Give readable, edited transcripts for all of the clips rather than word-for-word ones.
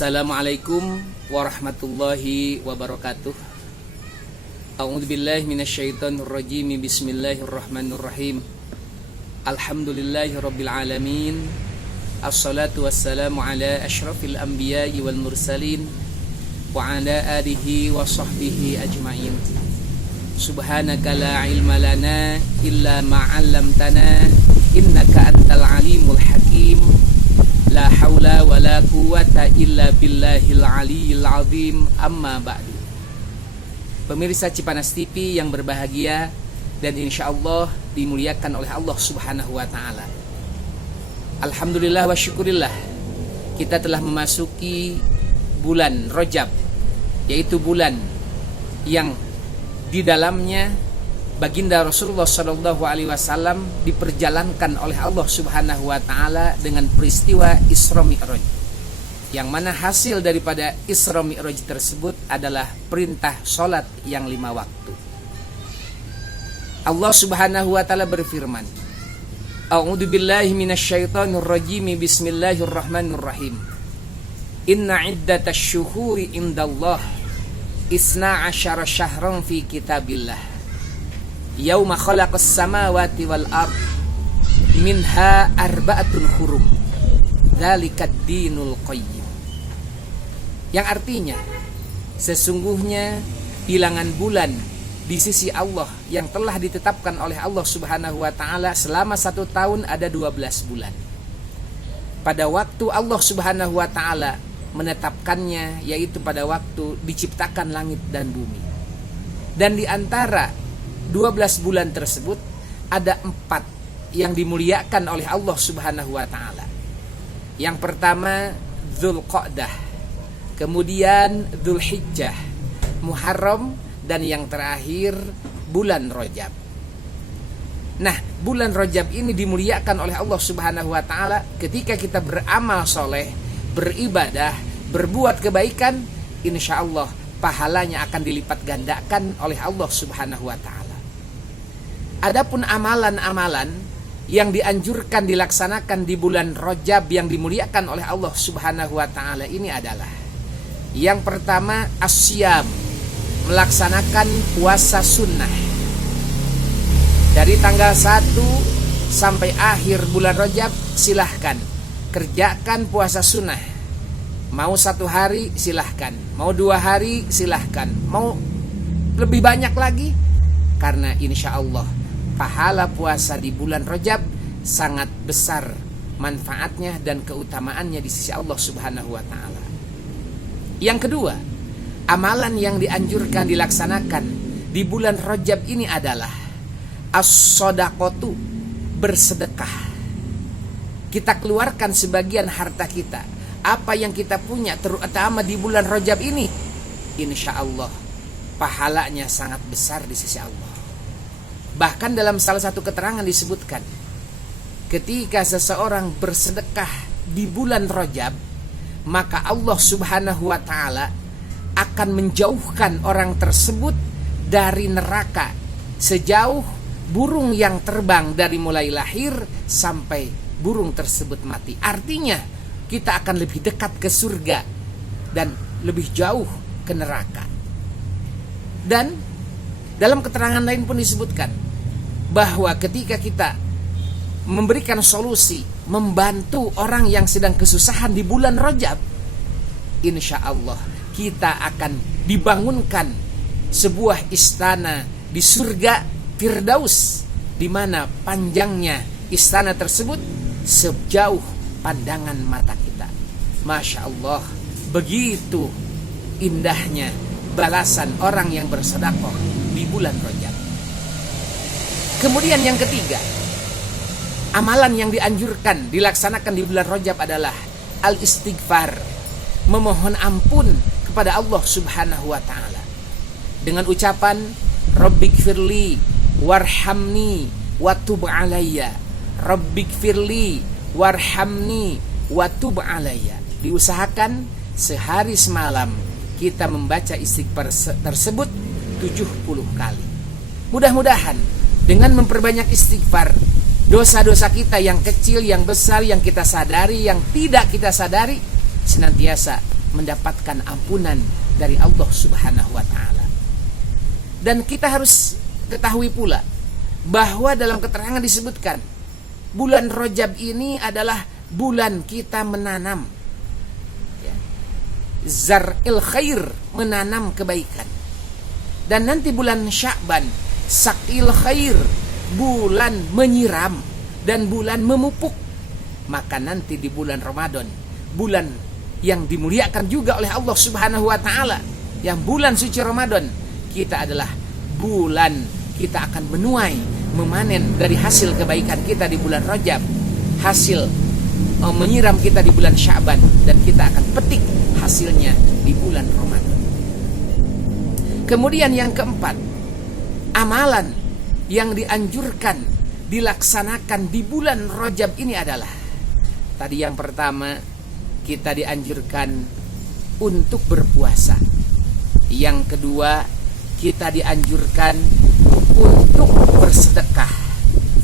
Assalamualaikum warahmatullahi wabarakatuh. A'udzubillahi minasyaitonirrajim. Bismillahirrahmanirrahim. Alhamdulillahirabbil alamin. Assalatu wassalamu ala asyrafil anbiya'i wal mursalin wa ala alihi wa sahbihi ajma'in. Subhanaka la ilma lana illa ma 'allamtana innaka antal alimul hakim. La haula wa la quwata illa billahil aliyil azim. Amma ba'du. Pemirsa Cipanas TV yang berbahagia dan insya Allah dimuliakan oleh Allah subhanahu wa ta'ala. Alhamdulillah wa syukurillah, kita telah memasuki bulan Rajab, yaitu bulan yang di dalamnya baginda Rasulullah SAW diperjalankan oleh Allah Subhanahu wa Ta'ala dengan peristiwa Isra Mi'raj, yang mana hasil daripada Isra Mi'raj tersebut adalah perintah sholat yang 5 waktu. Allah Subhanahu wa Ta'ala berfirman, A'udzubillahi minasyaitonirrajim. Bismillahirrahmanirrahim. Inna iddatash syuhuri indallah isna asyara syahran fi kitabillah yauma khalaqas samawati wal ard minha arba'atun hurum dzalikad dinul qayyim. Yang artinya, sesungguhnya bilangan bulan di sisi Allah yang telah ditetapkan oleh Allah Subhanahu wa Ta'ala selama 1 tahun ada 12 bulan. Pada waktu Allah Subhanahu wa Ta'ala menetapkannya, yaitu pada waktu diciptakan langit dan bumi. Dan di antara 12 bulan tersebut ada 4 yang dimuliakan oleh Allah Subhanahu wa Ta'ala. Yang pertama Dzulqa'dah, kemudian Dzulhijjah, Muharram, dan yang terakhir bulan Rajab. Nah, bulan Rajab ini dimuliakan oleh Allah Subhanahu wa Ta'ala ketika kita beramal soleh, beribadah, berbuat kebaikan, insya Allah pahalanya akan dilipat gandakan oleh Allah Subhanahu wa Ta'ala. Adapun amalan-amalan yang dianjurkan dilaksanakan di bulan Rajab yang dimuliakan oleh Allah Subhanahu wa Ta'ala ini adalah, yang pertama asyam, melaksanakan puasa sunnah. Dari tanggal 1 sampai akhir bulan Rajab silahkan kerjakan puasa sunnah. Mau 1 hari silahkan, mau 2 hari silahkan, mau lebih banyak lagi, karena insya Allah pahala puasa di bulan Rajab sangat besar manfaatnya dan keutamaannya di sisi Allah Subhanahu wa Ta'ala. Yang kedua, amalan yang dianjurkan dilaksanakan di bulan Rajab ini adalah as-shadaqatu, bersedekah. Kita keluarkan sebagian harta kita, apa yang kita punya, terutama di bulan Rajab ini, insya Allah pahalanya sangat besar di sisi Allah. Bahkan dalam salah satu keterangan disebutkan, ketika seseorang bersedekah di bulan Rajab, maka Allah Subhanahu wa Ta'ala akan menjauhkan orang tersebut dari neraka sejauh burung yang terbang dari mulai lahir sampai burung tersebut mati. Artinya kita akan lebih dekat ke surga dan lebih jauh ke neraka. Dan dalam keterangan lain pun disebutkan bahwa ketika kita memberikan solusi, membantu orang yang sedang kesusahan di bulan Rajab, insya Allah kita akan dibangunkan sebuah istana di surga Firdaus, di mana panjangnya istana tersebut sejauh pandangan mata kita. Masya Allah, begitu indahnya balasan orang yang bersedekah di bulan Rajab. Kemudian yang ketiga, amalan yang dianjurkan dilaksanakan di bulan Rajab adalah al-istighfar, memohon ampun kepada Allah Subhanahu wa Ta'ala dengan ucapan Rabbighfirli warhamni watub alayya, Rabbighfirli warhamni watub alayya. Diusahakan sehari semalam kita membaca istighfar tersebut 70 kali. Mudah-mudahan dengan memperbanyak istighfar, dosa-dosa kita yang kecil, yang besar, yang kita sadari, yang tidak kita sadari, senantiasa mendapatkan ampunan dari Allah Subhanahu wa taala. Dan kita harus ketahui pula bahwa dalam keterangan disebutkan bulan Rajab ini adalah bulan kita menanam, ya, zar'il khair, menanam kebaikan. Dan nanti bulan Sya'ban, saqil khair, bulan menyiram dan bulan memupuk. Maka nanti di bulan Ramadan, bulan yang dimuliakan juga oleh Allah Subhanahu wa taala, yang bulan suci Ramadan, kita adalah bulan kita akan menuai, memanen dari hasil kebaikan kita di bulan Rajab, hasil menyiram kita di bulan Sya'ban, dan kita akan petik hasilnya di bulan Ramadan. Kemudian yang keempat, amalan yang dianjurkan dilaksanakan di bulan Rajab ini adalah, tadi yang pertama, kita dianjurkan untuk berpuasa. Yang kedua, kita dianjurkan untuk bersedekah.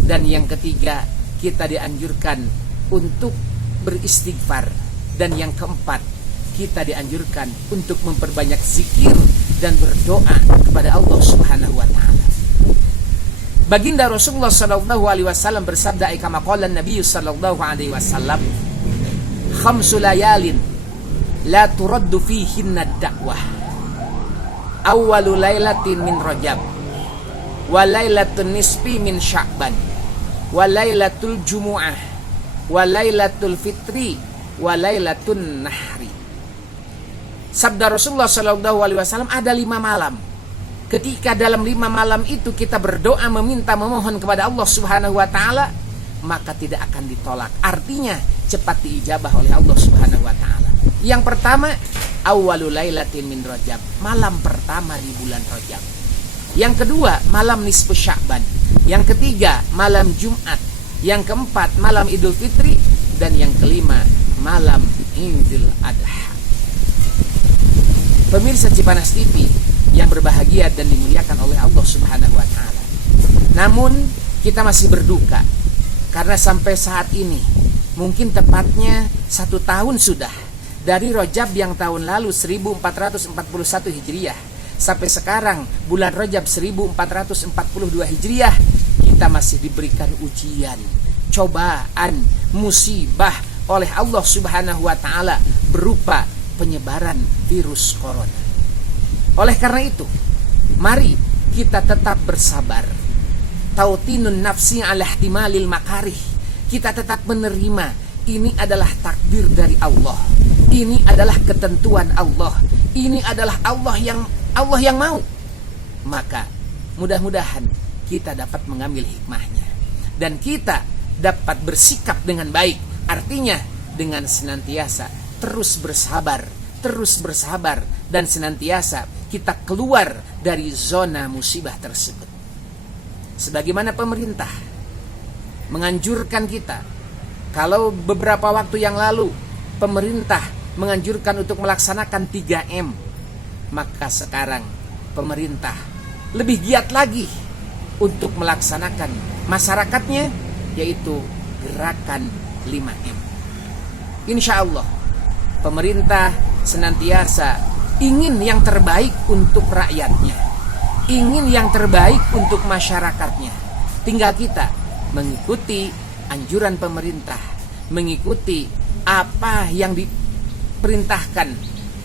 Dan yang ketiga, kita dianjurkan untuk beristighfar. Dan yang keempat, kita dianjurkan untuk memperbanyak zikir dan berdoa kepada Allah Subhanahu wa taala. Baginda Rasulullah sallallahu alaihi wasallam bersabda, kama qala Nabi sallallahu alaihi wasallam, khamsu layalin la turaddu fihinna ad-da'wah. Awwalu lailatin min Rajab, wa lailatun nisfi min Sya'ban, wa lailatul Jumu'ah, wa lailatul Fitri, wa lailatun Nahri. Sabda Rasulullah sallallahu alaihi wasallam, ada 5 malam. Ketika dalam 5 malam itu kita berdoa, meminta, memohon kepada Allah Subhanahu wa taala, maka tidak akan ditolak. Artinya cepat diijabah oleh Allah Subhanahu wa taala. Yang pertama, awwalul lailatin min Rajab, malam pertama di bulan Rajab. Yang kedua, malam nisfu Sya'ban. Yang ketiga, malam Jumat. Yang keempat, malam Idul Fitri. Dan yang kelima, malam Idul Adha. Pemirsa Cipanas TV yang berbahagia dan dimuliakan oleh Allah Subhanahu wa taala. Namun kita masih berduka karena sampai saat ini, mungkin tepatnya 1 tahun sudah dari Rajab yang tahun lalu 1441 Hijriah sampai sekarang bulan Rajab 1442 Hijriah, kita masih diberikan ujian, cobaan, musibah oleh Allah Subhanahu wa taala berupa penyebaran virus corona. Oleh karena itu, mari kita tetap bersabar. Tautinun nafsi ala ihtimalil makarih. Kita tetap menerima, ini adalah takdir dari Allah. Ini adalah ketentuan Allah. Ini adalah Allah yang mau. Maka mudah-mudahan kita dapat mengambil hikmahnya dan kita dapat bersikap dengan baik. Artinya dengan senantiasa terus bersabar dan senantiasa kita keluar dari zona musibah tersebut. Sebagaimana pemerintah menganjurkan kita, kalau beberapa waktu yang lalu pemerintah menganjurkan untuk melaksanakan 3M, maka sekarang pemerintah lebih giat lagi untuk melaksanakan masyarakatnya, yaitu gerakan 5M. Insya Allah pemerintah senantiasa ingin yang terbaik untuk rakyatnya, ingin yang terbaik untuk masyarakatnya. Tinggal kita mengikuti anjuran pemerintah, mengikuti apa yang diperintahkan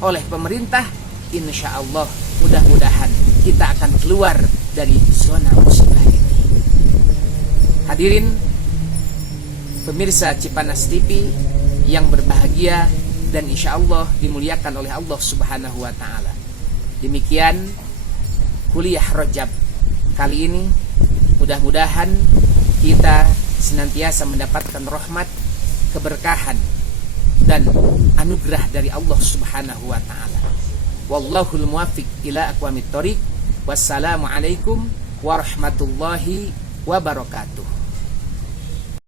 oleh pemerintah. Insya Allah mudah-mudahan kita akan keluar dari zona musibah ini. Hadirin pemirsa Cipanas TV yang berbahagia dan insya Allah dimuliakan oleh Allah Subhanahu wa ta'ala. Demikian kuliah Rajab kali ini. Mudah-mudahan kita senantiasa mendapatkan rahmat, keberkahan dan anugerah dari Allah Subhanahu wa ta'ala. Wallahul muwaffiq ila aqwamit thoriq. Wassalamualaikum warahmatullahi wabarakatuh.